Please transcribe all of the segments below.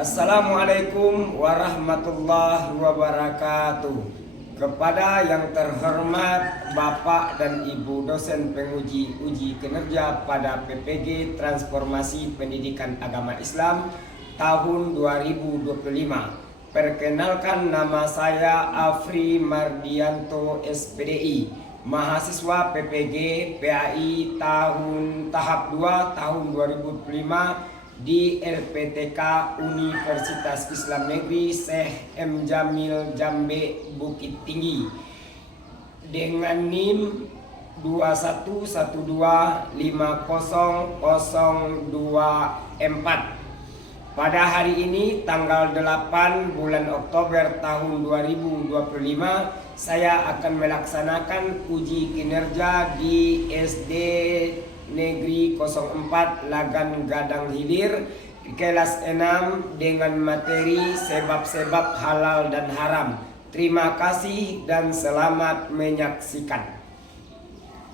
Assalamualaikum warahmatullahi wabarakatuh. Kepada yang terhormat Bapak dan Ibu dosen penguji uji kinerja pada PPG Transformasi Pendidikan Agama Islam tahun 2025. Perkenalkan, nama saya Afri Mardianto SPDI, mahasiswa PPG PAI tahap 2 tahun 2025 di LPTK Universitas Islam Negeri Syekh M. Jamil Jambe Bukit Tinggi dengan NIM 2112500024. Pada hari ini tanggal 8 bulan Oktober tahun 2025, saya akan melaksanakan uji kinerja di SD Negeri 04 Lagan Gadang Hilir kelas 6 dengan materi sebab-sebab halal dan haram. Terima kasih dan selamat menyaksikan.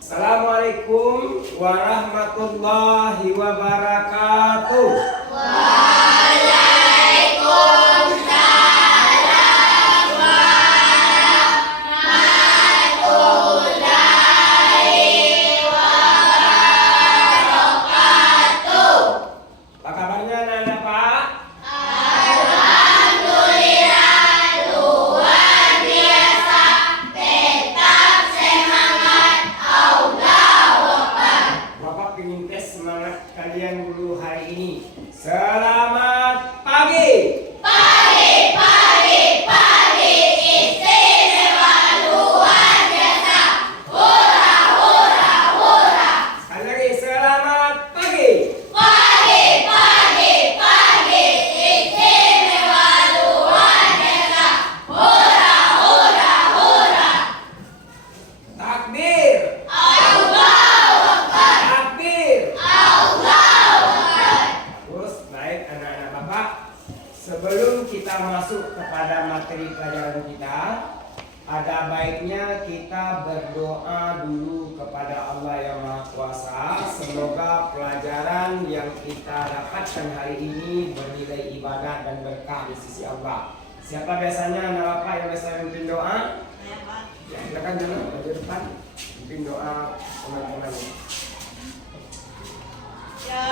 Assalamualaikum warahmatullahi wabarakatuh. Kalian dulu hari ini. Selamat pagi. Pagi, pagi, pagi, istimewa luar biasa. Hurra, hurra, hurra. Sekali lagi, selamat pagi. Pagi, pagi, pagi, istimewa luar biasa. Hurra, hurra, hurra. Takbir. Allahu Akbar. Takbir. Baik anak-anak Bapak, sebelum kita masuk kepada materi pelajaran kita, ada baiknya kita berdoa dulu kepada Allah yang Maha Kuasa. Semoga pelajaran yang kita dapatkan hari ini bernilai ibadah dan berkah di sisi Allah. Siapa biasanya anak Bapak yang biasa memimpin doa? Ya, silakan jangan maju depan memimpin doa teman-teman. Ya,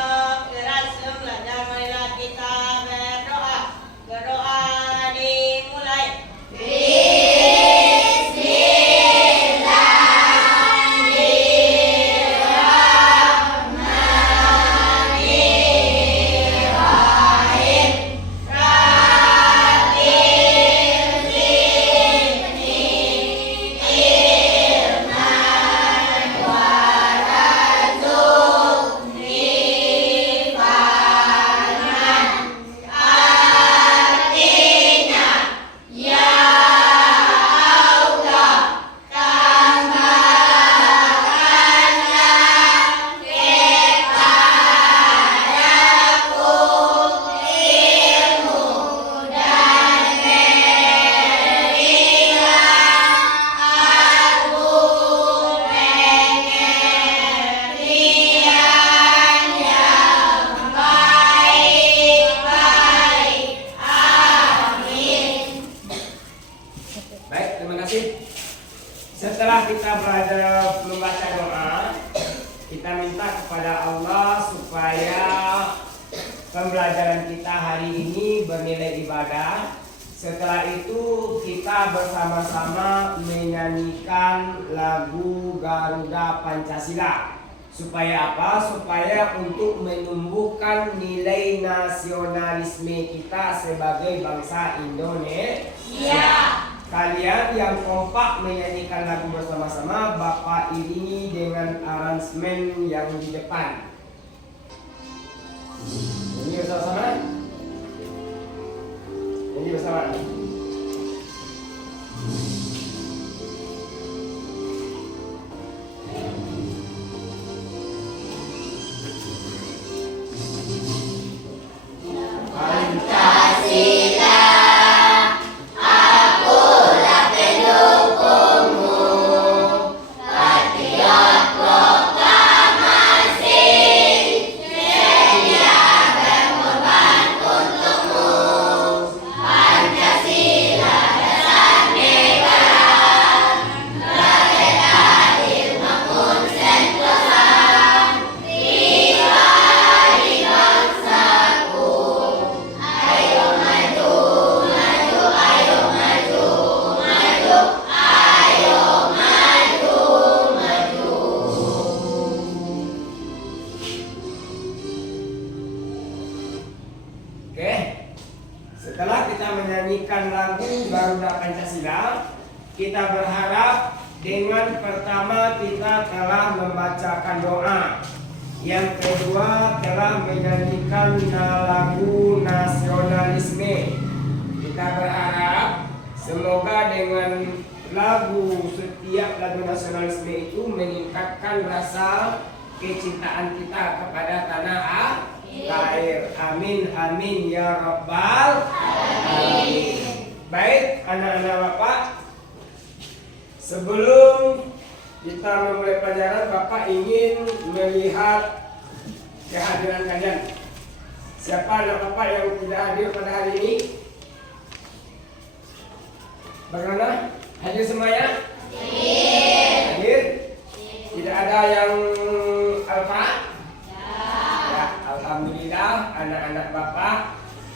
keras belajar, marilah kita berdoa. Berdoa dimulai. Bismillahirrahmanirrahim. Rabbi zidni ilman warzuqni Baik, terima kasih. Setelah kita belajar membaca doa, kita minta kepada Allah supaya pembelajaran kita hari ini bernilai ibadah. Setelah itu kita bersama-sama menyanyikan lagu Garuda Pancasila. Supaya apa? Supaya untuk menumbuhkan nilai nasionalisme kita sebagai bangsa Indonesia. Kalian yang kompak menyanyikan lagu bersama-sama, Bapak iringi dengan aransemen yang di depan. Nyanyi bersama-sama. Nyanyi bersama. Pancasila, akulah pendukungmu. Patriot proklamasi, sedia berkorban untukmu. menyanyikan lagu Garuda Pancasila, kita berharap dengan pertama kita telah membacakan doa, yang kedua telah menyanyikan lagu nasionalisme. Kita berharap semoga dengan setiap lagu nasionalisme itu meningkatkan rasa kecintaan kita kepada tanah air. Amin amin ya rabbal alamin. Baik anak-anak Bapak, sebelum kita memulai pelajaran, Bapak ingin melihat kehadiran kalian. Siapa anak Bapak yang tidak hadir pada hari ini? Bagaimana? Hadir semuanya? Hadir? Tidak ada yang alfa? Ya, alhamdulillah anak-anak Bapak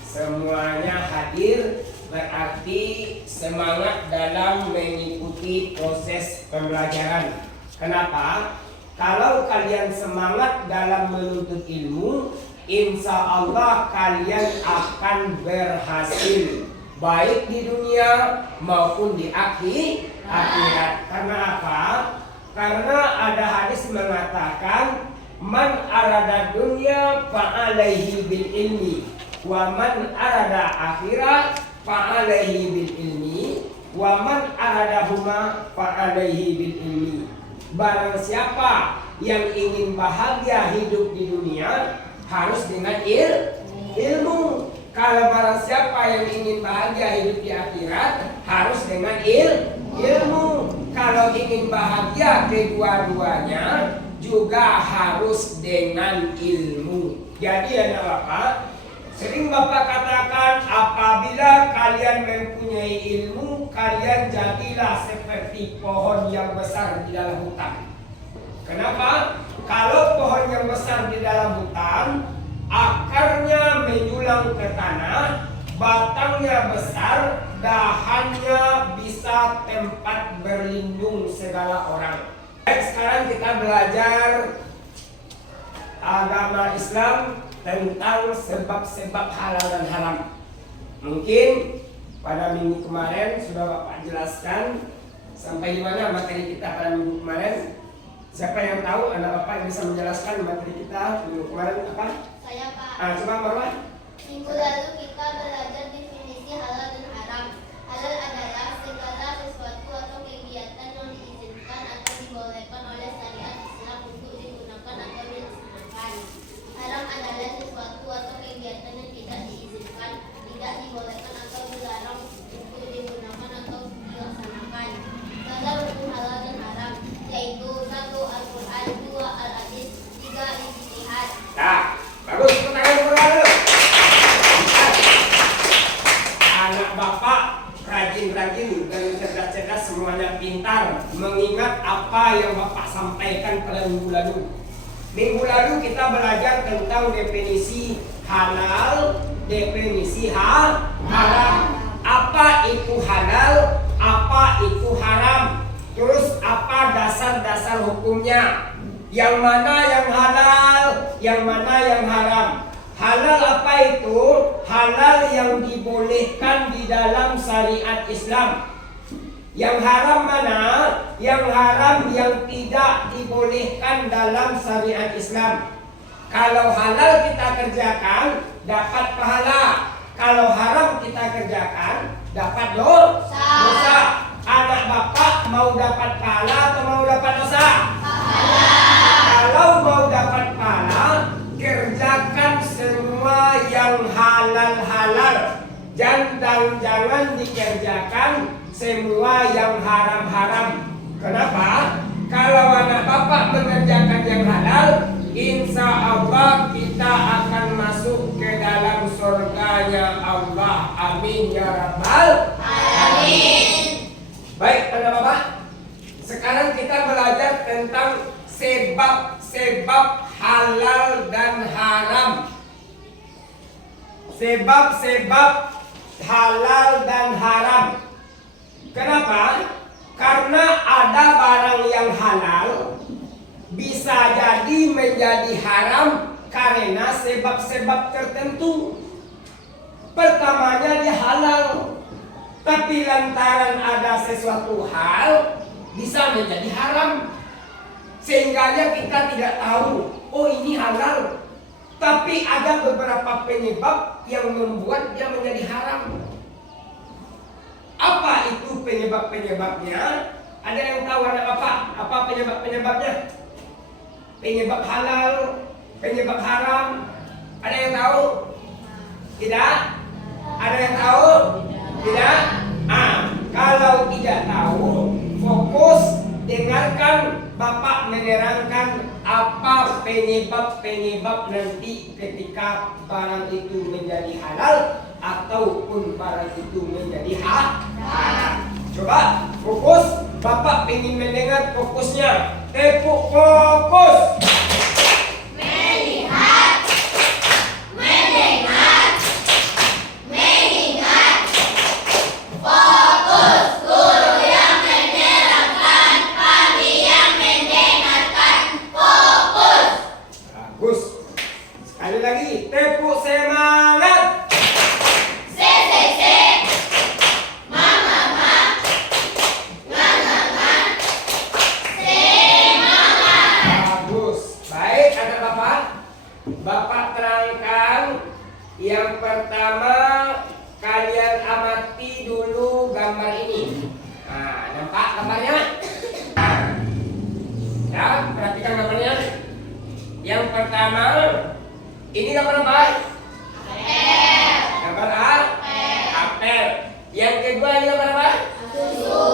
semuanya hadir, berarti semangat dalam mengikuti proses pembelajaran. Kenapa? Kalau kalian semangat dalam menuntut ilmu, insya Allah kalian akan berhasil, baik di dunia maupun di akhirat. Karena apa? Karena ada hadis mengatakan, man arada dunya fa'alaihi bil ilmi, wa man arada akhirat fa'alaihi bil ilmi, wa man aradahuma fa'alaihi bil ilmi. Barang siapa yang ingin bahagia hidup di dunia harus dengan ilmu. Kalau barang siapa yang ingin bahagia hidup di akhirat harus dengan ilmu. Kalau ingin bahagia kedua-duanya juga harus dengan ilmu. Jadi anak Bapak, sering Bapak katakan apabila kalian mempunyai ilmu, kalian jadilah seperti pohon yang besar di dalam hutan. Kenapa? Kalau pohon yang besar di dalam hutan, akarnya menjulang ke tanah, batangnya besar, dahannya bisa tempat berlindung segala orang. Baik, sekarang kita belajar agama Islam tentang sebab-sebab halal dan haram. Mungkin pada minggu kemarin sudah Bapak jelaskan sampai di mana materi kita pada minggu kemarin. Siapa yang tahu, anak Bapak yang bisa menjelaskan materi kita minggu kemarin apa? Saya Pak. Coba Marwah. Minggu lalu kita belajar definisi halal dan haram. Halal adalah segala sesuatu atau kegiatan yang diizinkan atau dibolehkan oleh syariat Islam untuk digunakan atau dilaksanakan. Haram adalah sesuatu atau kegiatan yang tidak diizinkan, tidak dibolehkan atau dilarang untuk digunakan atau dilaksanakan. Ada rukun halal dan haram, yaitu 1. Al-Quran, 2. Al-Hadis, 3. Ijtihad. Nah, bagus, tepuk tangan dulu. Anak Bapak rajin-rajin dan cerdas-cerdas, semuanya pintar mengingat apa yang Bapak sampaikan pada minggu lalu. Minggu lalu kita belajar tentang definisi halal, definisi haram. Apa itu halal, apa itu haram, terus apa dasar-dasar hukumnya, yang mana yang halal, yang mana yang haram. Halal apa itu? Halal yang dibolehkan di dalam syariat Islam. Yang haram mana? Yang haram yang tidak dibolehkan dalam syariat Islam. Kalau halal kita kerjakan dapat pahala, kalau haram kita kerjakan dapat dosa. Anak Bapak mau dapat pahala atau mau dapat dosa? Kalau mau dapat pahala, kerjakan semua yang halal-halal, dan jangan dikerjakan semua yang haram-haram. Kenapa? Kalau anak Bapak mengerjakan yang halal, insya Allah kita akan masuk ke dalam surganya Allah. Amin ya rabbal alamin. Baik anak Bapak, sekarang kita belajar tentang sebab-sebab halal dan haram. Sebab-sebab halal dan haram. Kenapa? Karena ada barang yang halal bisa jadi menjadi haram karena sebab-sebab tertentu. Pertamanya dia halal. Tapi lantaran ada sesuatu hal bisa menjadi haram. Sehingganya kita tidak tahu, oh ini halal. Tapi ada beberapa penyebab yang membuat dia menjadi haram. Apa itu penyebab-penyebabnya? Ada yang tahu ada apa? Apa penyebab-penyebabnya? Penyebab halal, penyebab haram. Ada yang tahu? Tidak? Ada yang tahu? Tidak? Kalau tidak tahu, fokus dengarkan Bapak menerangkan apa penyebab-penyebab nanti ketika barang itu menjadi halal ataupun barang itu menjadi haram. Coba fokus, Bapak ingin mendengar fokusnya. Tepuk fokus. Melihat, mendengar, mengingat. Fokus, guru yang menerangkan, kami yang mendengarkan. Fokus. Bagus. Sekali lagi, tepuk semangat. CCC. Mama, ma. Nga, nga, nga. Semangat. Bagus. Baik, ada Bapak. Bapak terangkan yang pertama, kalian amati dulu gambar ini. Nampak gambarnya? Ya, perhatikan gambarnya. Yang pertama, ini gambar apa? Apel. Gambar A? Apel. Yang kedua ini gambar apa? Susu.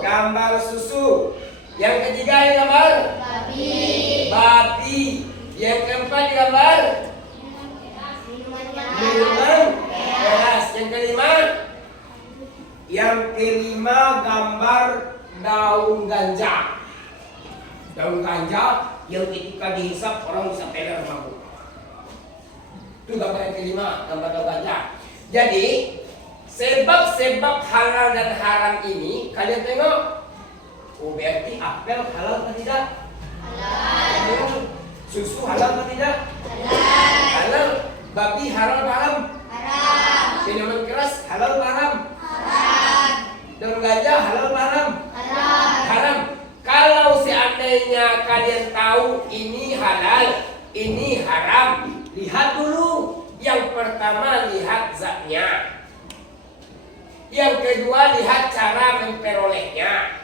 Gambar susu. Yang ketiga ini gambar Babi. babi. Yang keempat ini gambar minuman keras. Yang kelima gambar daun ganja. Daun ganja yang ketika dihisap orang bisa peler mabuk. Itu gambar yang kelima, gambar daun ganja. Jadi sebab-sebab halal dan haram ini kalian tengok. Oh, berarti apel halal atau tidak? Halal. Susu halal atau tidak? Halal. Halal. Babi halal atau haram? Haram. Minuman keras halal atau haram? Haram. Daun ganja halal atau haram? Halal. Haram. Kalau seandainya kalian tahu ini halal, ini haram, lihat dulu. Yang pertama lihat zatnya. Yang kedua lihat cara memperolehnya.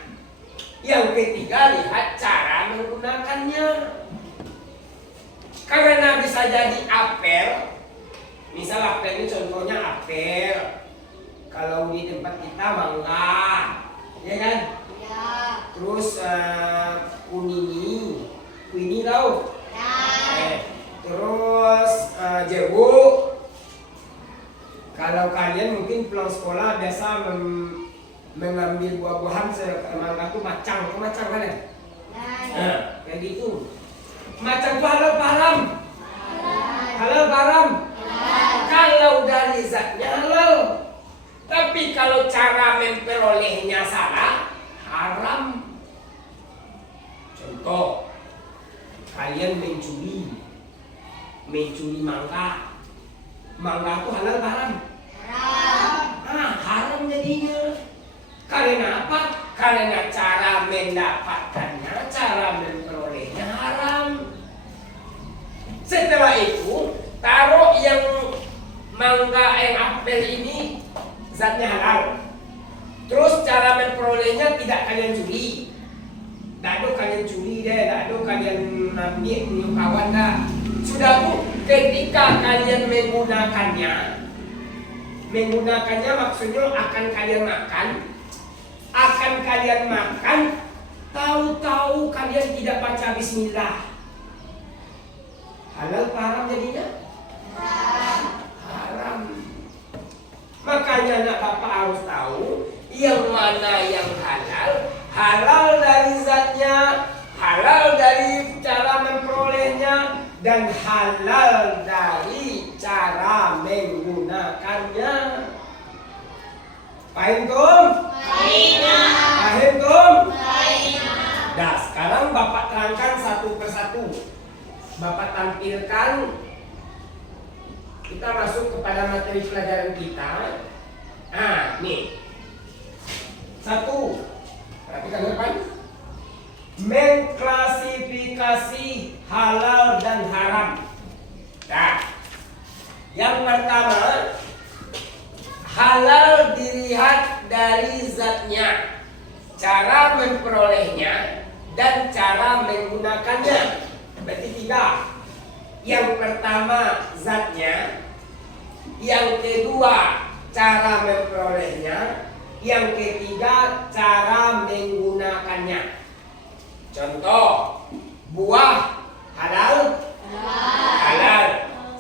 Yang ketiga lihat cara menggunakannya. Karena bisa jadi apel. Misal apel ini contohnya apel. Kalau di tempat kita mangga, ya kan? Ya. Terus kuini tahu? Ya. Terus jeruk. Kalau kalian mungkin pulang sekolah biasa mengambil buah-buahan mangga itu macang kan ya? Ya. Kayak gitu. Macang itu halal apa haram? Halal. Halal apa haram? Halal. Kalau dari zatnya halal. Tapi kalau cara memperolehnya salah, haram. Contoh, kalian mencuri mangga. Mangga itu halal apa haram? Haram. Haram jadinya. Karena apa? Karena cara mendapatkannya, cara memperolehnya haram. Setelah itu, taruh yang mangga yang apel ini zatnya halal. Terus cara memperolehnya tidak kalian curi. Tak ada kalian curi deh, tak ada kalian ambil punya kawan dah. Sudah tuh ketika kalian menggunakannya maksudnya akan kalian makan, tahu-tahu kalian tidak baca bismillah. Halal apa haram jadinya? Haram. Makanya anak bapak harus tahu yang mana yang halal. Halal dari zatnya, halal dari cara memperolehnya, dan halal dari cara menggunakannya. Paham tum? Paham tum? Nah, sekarang bapak terangkan satu persatu. Bapak tampilkan. Kita masuk kepada materi pelajaran kita. Nih. Satu, perhatikan depan. Mengklasifikasi halal dan haram. Nah, yang pertama, halal dilihat dari zatnya, cara memperolehnya, dan cara menggunakannya. Berarti tiga. Yang pertama zatnya, yang kedua cara memperolehnya, yang ketiga cara menggunakannya. Contoh, buah halal, halal.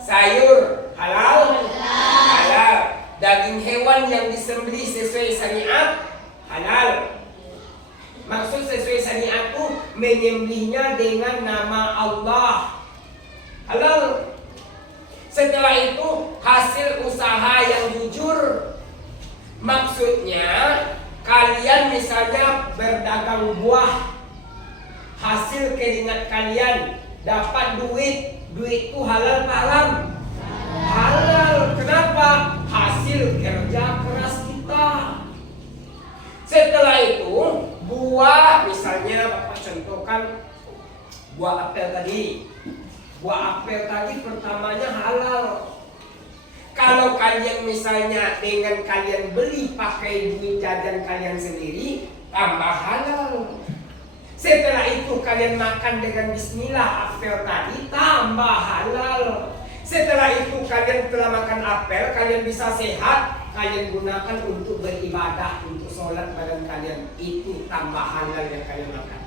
Sayur halal, halal. Daging hewan yang disembelih sesuai syariat halal. Maksud sesuai syariat itu menyembelihnya dengan nama Allah, halal. Setelah itu hasil usaha yang jujur. Maksudnya kalian misalnya berdagang buah, hasil keringat kalian dapat duit itu halal apa haram? Halal. Kenapa? Hasil kerja keras kita. Setelah itu buah, misalnya Bapak contohkan buah apel tadi. Buah apel tadi pertamanya halal. Kalau kalian misalnya dengan kalian beli pakai duit jajan kalian sendiri, tambah halal. Setelah itu kalian makan dengan bismillah apel tadi, tambah halal. Setelah itu kalian telah makan apel, kalian bisa sehat, kalian gunakan untuk beribadah, untuk sholat badan kalian, itu tambah halal yang kalian makan.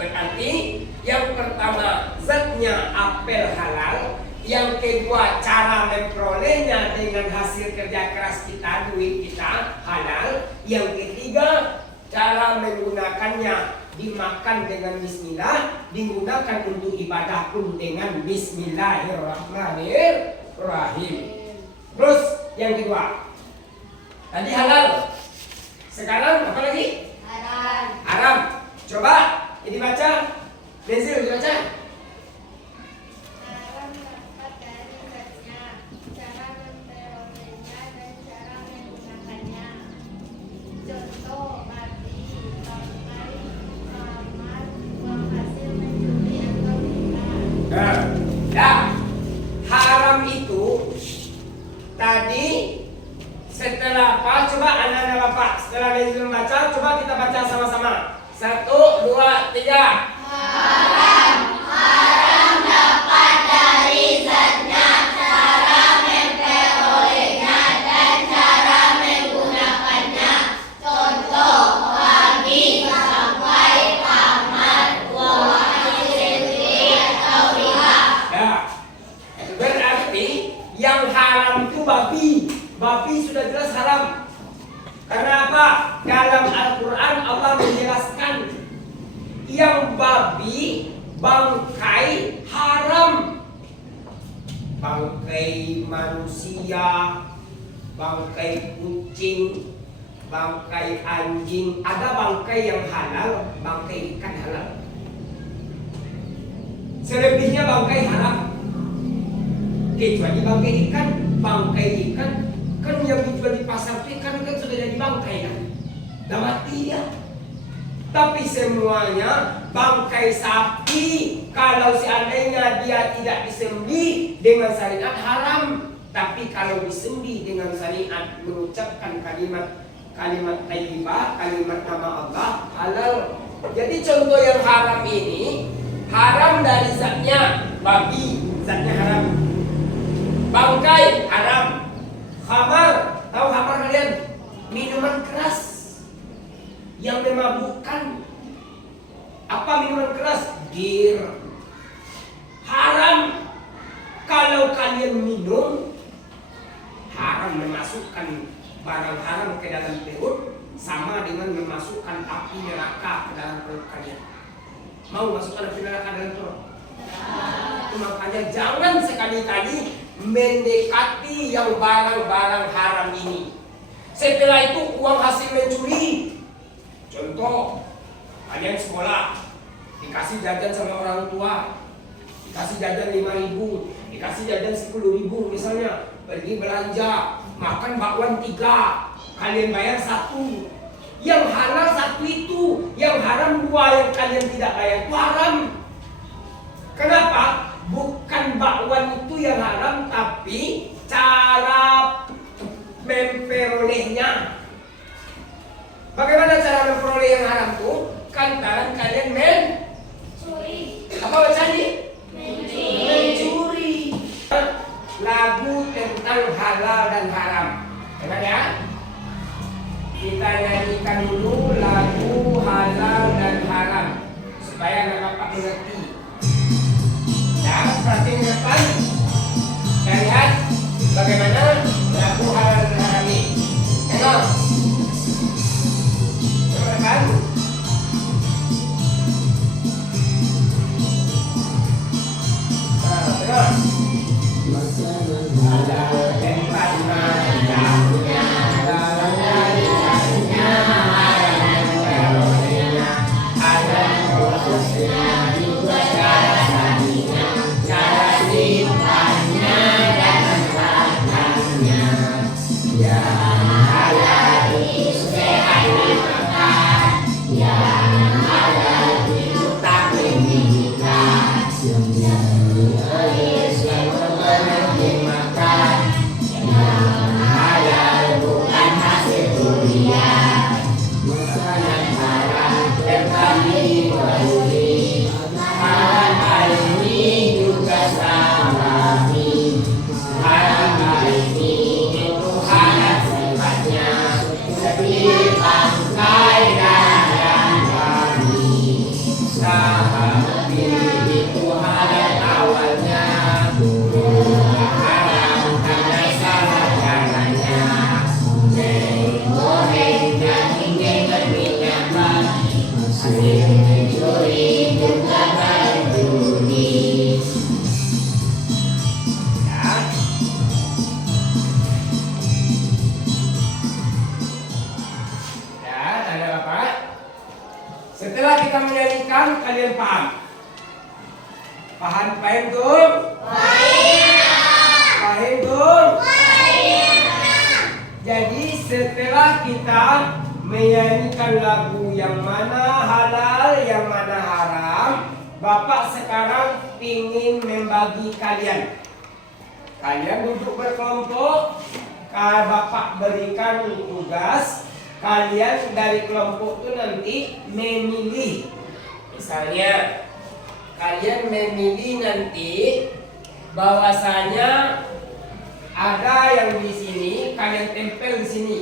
Berarti yang pertama zatnya apel halal, yang kedua cara memperolehnya dengan hasil kerja keras kita, duit kita halal, yang ketiga cara menggunakannya, dimakan dengan bismillah, digunakan untuk ibadah pun dengan bismillahirrahmanirrahim. Terus yang kedua, tadi halal, sekarang apa lagi? Haram. Haram. Coba ini baca, Denzil dibaca. Haram terdapat dari zatnya, cara memperolehnya dan cara menggunakannya. Contoh, babi, bangkai, kamar, uang hasil mencuri atau riba. Ya, haram itu tadi setelah apa? Coba anak-anak Bapak setelah Denzil membaca, coba kita baca sama-sama. 1, 2, 3. Haram dapat dari zatnya, cara memperolehnya dan cara menggunakannya. Contoh, babi, bangkai, kamar, uang hasil mencuri atau riba. Ya, berarti yang haram itu babi. Babi sudah jelas haram. Karena apa? Dalam Al-Quran Allah menjelaskan yang babi, bangkai haram. Bangkai manusia, bangkai kucing, bangkai anjing. Ada bangkai yang halal, bangkai ikan halal. Selebihnya bangkai haram. Kecuali bangkai ikan. Bangkai ikan kan yang dijual di pasar itu ikan kan sudah jadi bangkai kan, dah mati dia. Tapi semuanya bangkai sapi, kalau seandainya dia tidak disembelih dengan syariat haram. Tapi kalau disembelih dengan syariat, mengucapkan kalimat thayyibah, kalimat nama Allah, halal. Jadi contoh yang haram ini, haram dari zatnya, babi zatnya haram, bangkai haram. Khamar, tahu khamar kalian? Minuman keras yang memabukkan. Apa minuman keras? Bir. Haram. Kalau kalian minum, haram memasukkan barang haram ke dalam perut, sama dengan memasukkan api neraka ke dalam perut kalian. Mau masukkan api neraka dalam perut? Makanya jangan sekali-kali mendekati yang barang-barang haram ini. Setelah itu uang hasil mencuri. Contoh, kalian sekolah dikasih jajan sama orang tua, dikasih jajan 5.000, dikasih jajan 10.000 misalnya. Pergi belanja, makan bakwan 3, kalian bayar 1. Yang halal satu itu, yang haram dua, yang kalian tidak bayar itu haram. Kenapa? Bukan bakwan itu yang haram, tapi cara memperolehnya. Bagaimana cara memperoleh yang haram itu? Kantaran kalian mencuri. Apa bacanya? Mencuri. Lagu tentang halal dan haram. Enak ya? Kita nyanyikan dulu lagu halal dan haram supaya anak bapak mengerti. Ya, perhatiin ke depan. Kita lihat bagaimana lagu halal dan haram ini. Tengok. Tengok depan. Tengok. Ada tempat mana setelah kita menyanyikan, kalian paham? Paham tuh? Paham tuh? Jadi setelah kita menyanyikan lagu yang mana halal, yang mana haram, Bapak sekarang ingin membagi kalian. Kalian duduk berkelompok, Bapak berikan tugas. Kalian dari kelompok itu nanti memilih. Misalnya kalian memilih nanti bahwasanya ada yang di sini, kalian tempel di sini.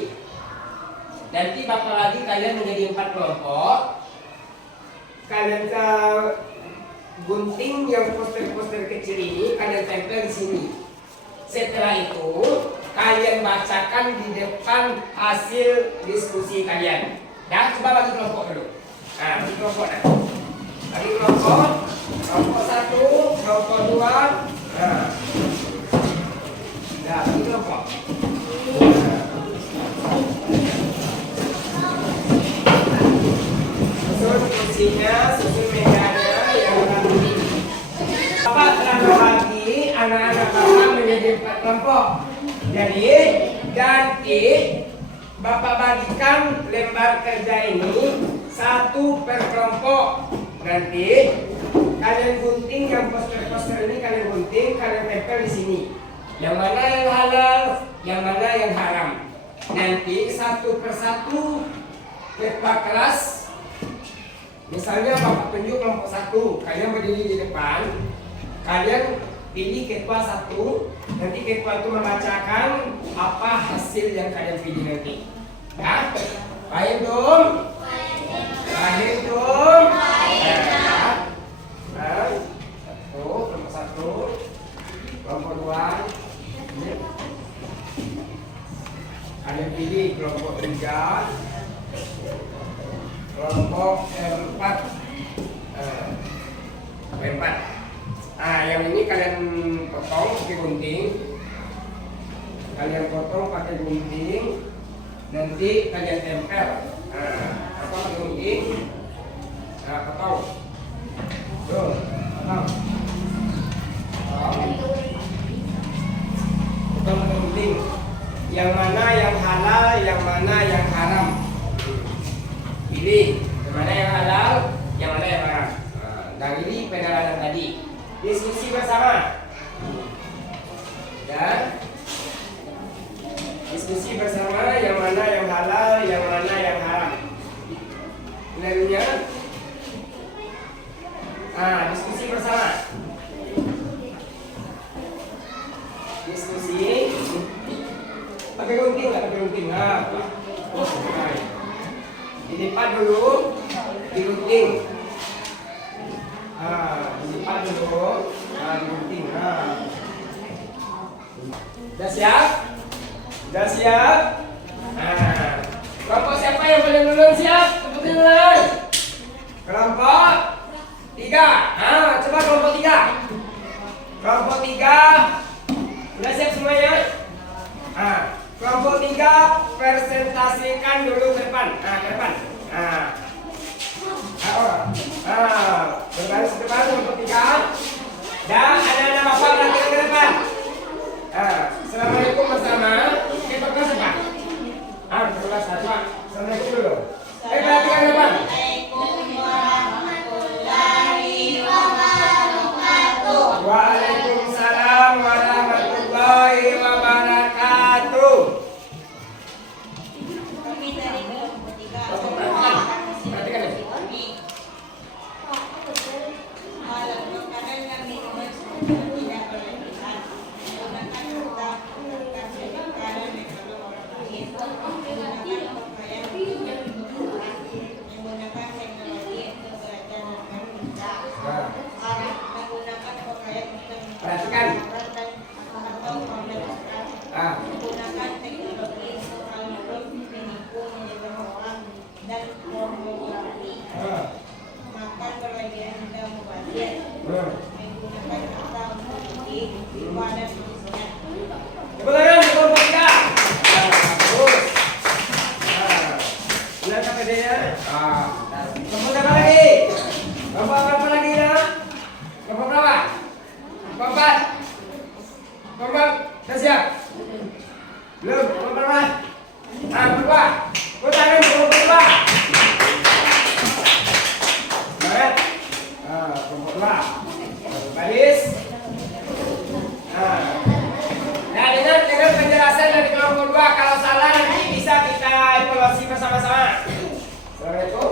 Nanti Bapak lagi kalian menjadi 4 kelompok. Kalian ke gunting yang poster-poster kecil ini, kalian tempel di sini. Setelah itu kalian bacakan di depan hasil diskusi kalian. Ya, coba bagi kelompok dulu. Nah, bagi kelompok dah. Bagi kelompok, kelompok 1, kelompok 2. Nah, bagi kelompok. Susun kursinya, susun mejanya yang rapi. Bapak telah membagi anak-anak Bapak menjadi 4 kelompok. Jadi nanti Bapak bagikan lembar kerja ini 1 per kelompok. Nanti kalian gunting yang poster-poster ini, kalian gunting, kalian tempel di sini. Yang mana yang halal, yang mana yang haram. Nanti 1 per 1 ketua kelas. Misalnya Bapak tunjuk kelompok 1, kalian berdiri di depan. Kalian pilih ketua 1, nanti ketua itu membacakan apa hasil yang kalian pilih nanti. Ya, paham dong? Paham dong? Kelompok 1, kelompok 2. Kalian pilih kelompok 3, kelompok 4. Yang ini kalian potong pakai gunting. Kalian potong pakai gunting. Nanti kalian tempel. Apa pakai gunting? Potong. Tuh, potong. Potong pakai gunting. Yang mana yang halal, yang mana yang haram. pilih mana yang halal, yang mana yang haram. Dari pendalaman tadi, diskusi bersama dan diskusi bersama yang mana yang halal, yang mana yang haram. Lainnya, diskusi bersama. Diskusi. Pakai gunting nggak? Pakai gunting nggak? Dilipat dulu, digunting. Dilipat dulu, digunting. Udah siap? Udah siap? Kelompok siapa yang paling dulu siap? Tepuk tangan. Kelompok 3. Coba kelompok 3. Kelompok 3. Udah siap semuanya? Kelompok 3 presentasikan dulu ke depan. Ke depan. Berbaris ke depan kelompok 3. Dan anak-anak bapak perhatikan ke depan. Assalamualaikum bersama. Kita kelas apa? Kelas 1. Assalamualaikum dulu. Perhatikan ke depan. Waalaikumsalam warahmatullahi wabarakatuh. Kami dari kelompok 3 Perhatikan ya. halal makanan dan minuman tidak berlebihan, menggunakan serta menggunakan sekarang dan kalau orang lain, menggunakan pakaian menggunakan teknologi untuk belajar dan berbicara, menggunakan pakaian untuk Perhatikan. dan atau komunitas, menggunakan teknologi untuk almarhum menipu menjaga orang dan pornografi, makan berlebihan dan mubazir, menggunakan kata memiliki ibadah manusia. Tepuk tangan untuk kelompok 3. Bagus. Benar sampai dia. Kelompok berapa lagi? Kelompok berapa lagi ya? Kelompok berapa? Kelompok 4. Kelompok sudah siap? Belum? Kelompok berapa? Berdua. Tepuk tangan untuk kelompok 2. Semangat. Kelompok 2. Baris. Nah, dengar penjelasan dari kelompok 2. Kalau salah nanti bisa kita evaluasi bersama-sama. Assalamualaikum.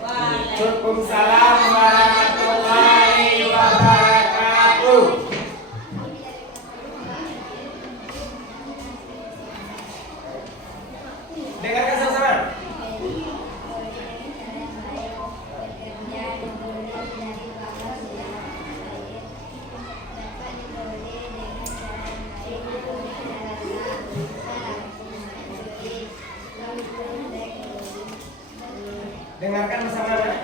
Waalaikumsalam warahmatullahi wabarakatuh. Dengarkan sama-sama. Dengarkan bersama-sama.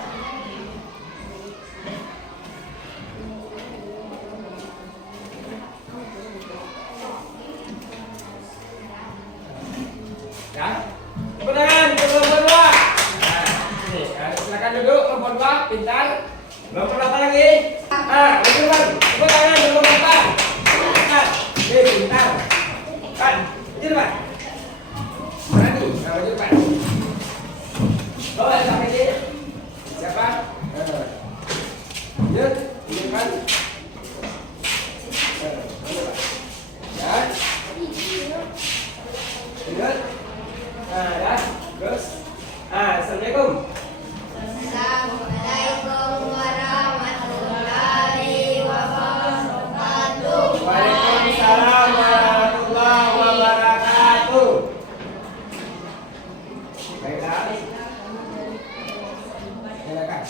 Ya. Tepuk tangan untuk kelompok 2. Silakan duduk kelompok 2, pintar. Kelompok apa lagi? Pintar. Tepuk tangan untuk kelompok 4. Pintar. Pintar. Kan, maju depan. Berani, maju depan. Bawa sampai sini. Siapa? Yuk, di depan. Ya. Ingat. Dan terus. Assalamualaikum. Assalamualaikum warahmatullahi wabarakatuh. Waalaikumsalam warahmatullahi wabarakatuh. Baiklah. Silakan.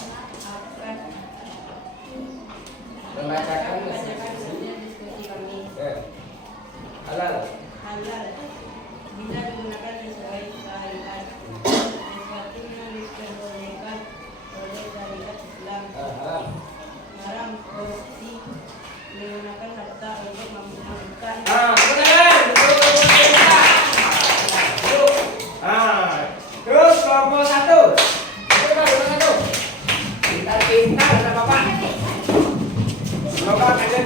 Membacakan Diskusi kami halal. halal bila digunakan sesuai syariat, sesuatu yang diperbolehkan oleh syariat Islam. Haram korupsi, menggunakan harta untuk memenangkan Terus kelompok 1. Coba kelompok 1. Pintar-pintar ada bapak. Semoga kalian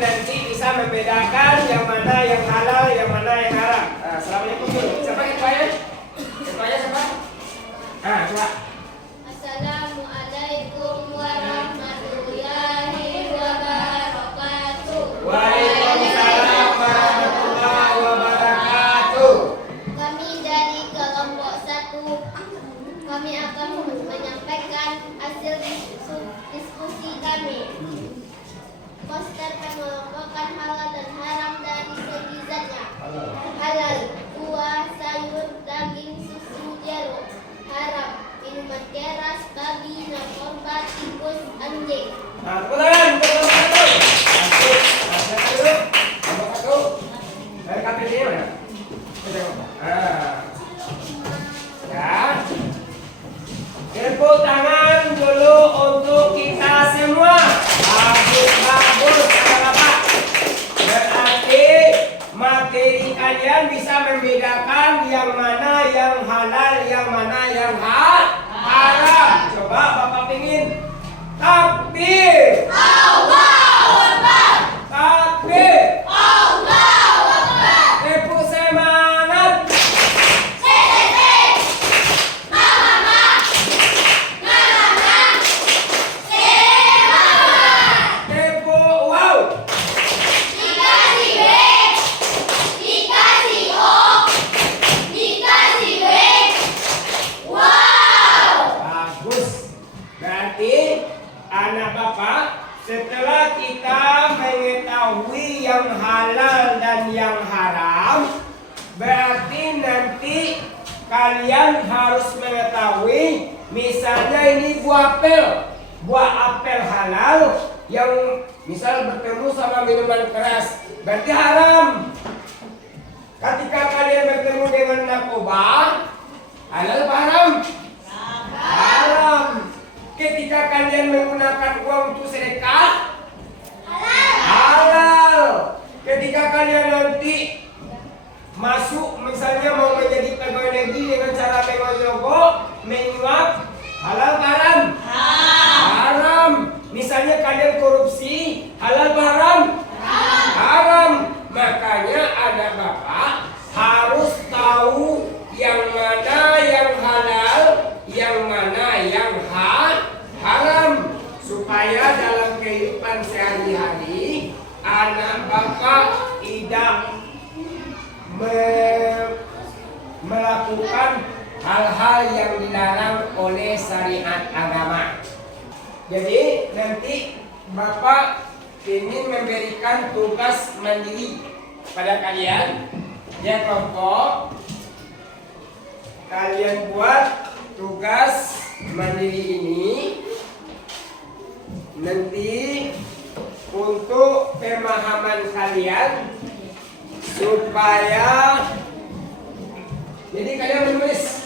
beras, babi, narkoba, tikus, anjing. Nah, tepuk tangan, tepuk tangan. Satu, satu, nomor satu. Dari KPD mana? Ya. Tepuk tangan dulu untuk kita semua. Bagus, bagus, Bapak. Berarti materi kalian bisa membedakan yang mana yang halal, yang mana yang haram. Coba Bapak pingin. Takbir. Allahu Akbar. Takbir. Allahu Akbar. Tepuk semangat. Tepuk wow. Dikasih B, dikasih O, dikasih W. Wow. Bagus. Berarti anak Bapak, setelah kita mengetahui yang halal dan yang haram, berarti nanti kalian harus mengetahui, misalnya ini buah apel halal yang misal bertemu sama minuman keras, berarti haram. Ketika kalian bertemu dengan narkoba, halal apa haram? Haram. Ketika kalian menggunakan uang untuk sedekah, halal. Ketika kalian nanti masuk misalnya mau menjadi pegawai negeri dengan cara menyogok, menyuap, halal haram? Haram. Misalnya kalian korupsi, halal haram? Haram. Makanya anak Bapak harus tahu yang mana yang halal, yang mana yang haram, supaya dalam kehidupan sehari-hari anak Bapak tidak melakukan hal-hal yang dilarang oleh syariat agama. Jadi nanti Bapak ingin memberikan tugas mandiri pada kalian. Ya kelompok, kalian buat tugas mandiri ini nanti untuk pemahaman kalian, supaya jadi kalian menulis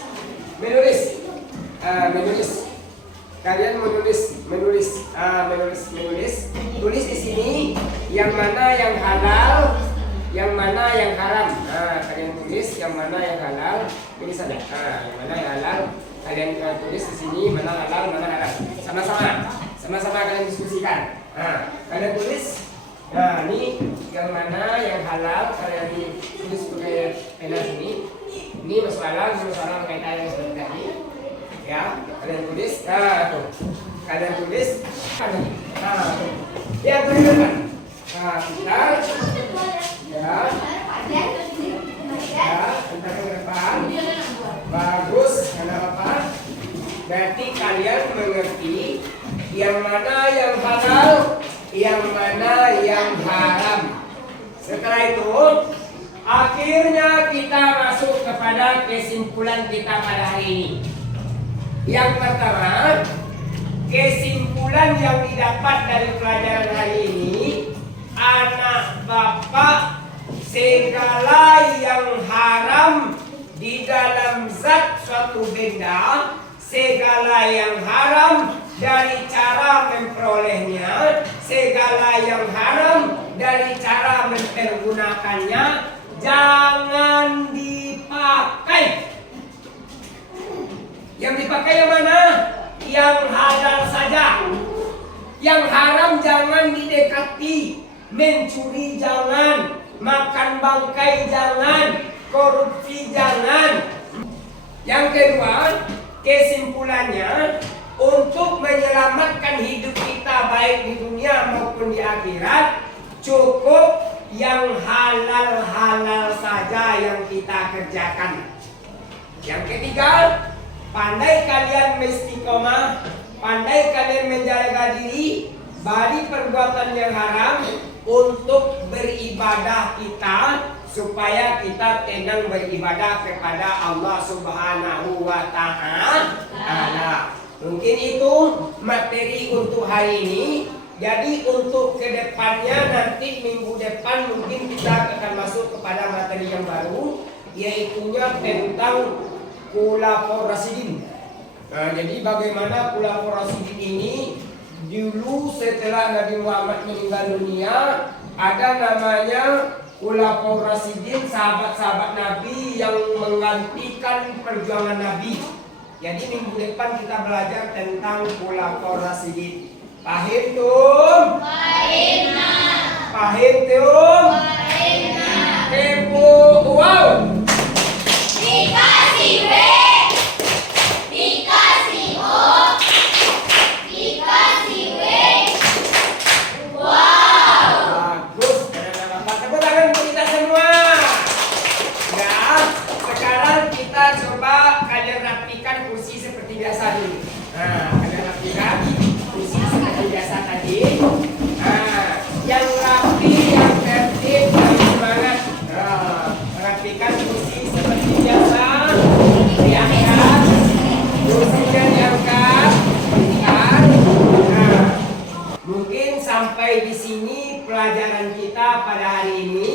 kalian menulis tulis di sini yang mana yang halal, yang mana yang haram. Kalian tulis yang mana yang halal, ini saja. Yang mana yang halal kalian tulis di sini, mana halal, mana haram. Sama-sama kalian diskusikan. Kalian tulis. Nah, ini yang mana yang halal kalian tulis pakai pena sini. Ini masalah kaitannya seperti tadi. Ya, kalian tulis. Tuh. Kalian tulis. Tuh. Ya, tuliskan. Kita. Ya. Ya, bentar ke depan. Bagus, anak Bapak. Berarti kalian mengerti yang mana yang halal, yang mana yang haram. Setelah itu, akhirnya kita masuk kepada kesimpulan kita pada hari ini. Yang pertama, kesimpulan yang didapat dari pelajaran hari ini, anak Bapak, segala yang haram di dalam zat suatu benda, segala yang haram dari cara memperolehnya, segala yang haram dari cara mempergunakannya, jangan dipakai. Yang dipakai yang mana? Yang halal saja. Yang haram jangan didekati. Mencuri jangan, makan bangkai jangan, korupsi jangan. Yang kedua, kesimpulannya, untuk menyelamatkan hidup kita baik di dunia maupun di akhirat, cukup yang halal-halal saja yang kita kerjakan. Yang ketiga, pandai kalian istiqomah, pandai kalian menjaga diri dari perbuatan yang haram untuk beribadah kita, supaya kita tenang beribadah kepada Allah Subhanahu wa Ta'ala. Mungkin itu materi untuk hari ini. Jadi untuk kedepannya nanti minggu depan mungkin kita akan masuk kepada materi yang baru, yaitunya tentang Khulafaur Rasyidin. Nah, jadi bagaimana Khulafaur Rasyidin ini dulu setelah Nabi Muhammad meninggal dunia ada namanya Khulafaur Rasyidin, sahabat-sahabat Nabi yang menggantikan perjuangan Nabi. Jadi minggu depan kita belajar tentang Khulafaur Rasyidin. Paham tum? Paham nah. Paham tum? Paham nah. Tempo wow. Dikasih W, dikasih O, dikasih W. Wow. Bagus. Bapak tepuk tangan untuk kita semua. Ya, sekarang kita coba kalian rapikan kursi seperti biasa dulu. Nah, kalian rapikan kursi seperti biasa tadi. Nah, yang rapi, yang tertib, yang semangat. Nah, rapikan kursi seperti biasa. Diangkat, kursinya diangkat. Nah, mungkin sampai di sini pelajaran kita pada hari ini.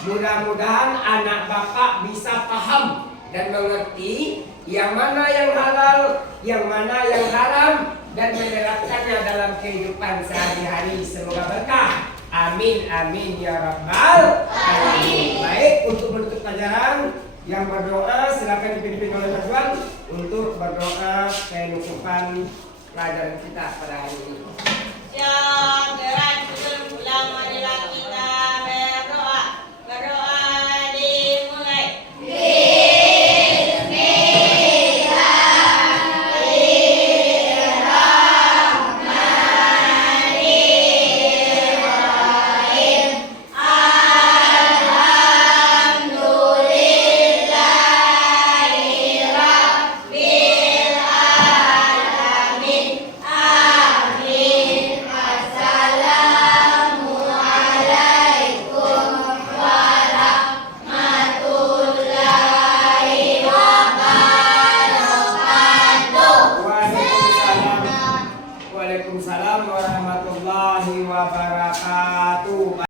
Mudah-mudahan anak bapak bisa paham dan mengerti yang mana yang halal, yang mana yang haram, dan menerapkannya dalam kehidupan sehari-hari. Semoga berkah. Amin, amin ya rabbal alamin. Baik, untuk menutup pelajaran yang berdoa silakan dipimpin oleh Mas Wan untuk berdoa penutupan pelajaran kita pada hari ini. Yang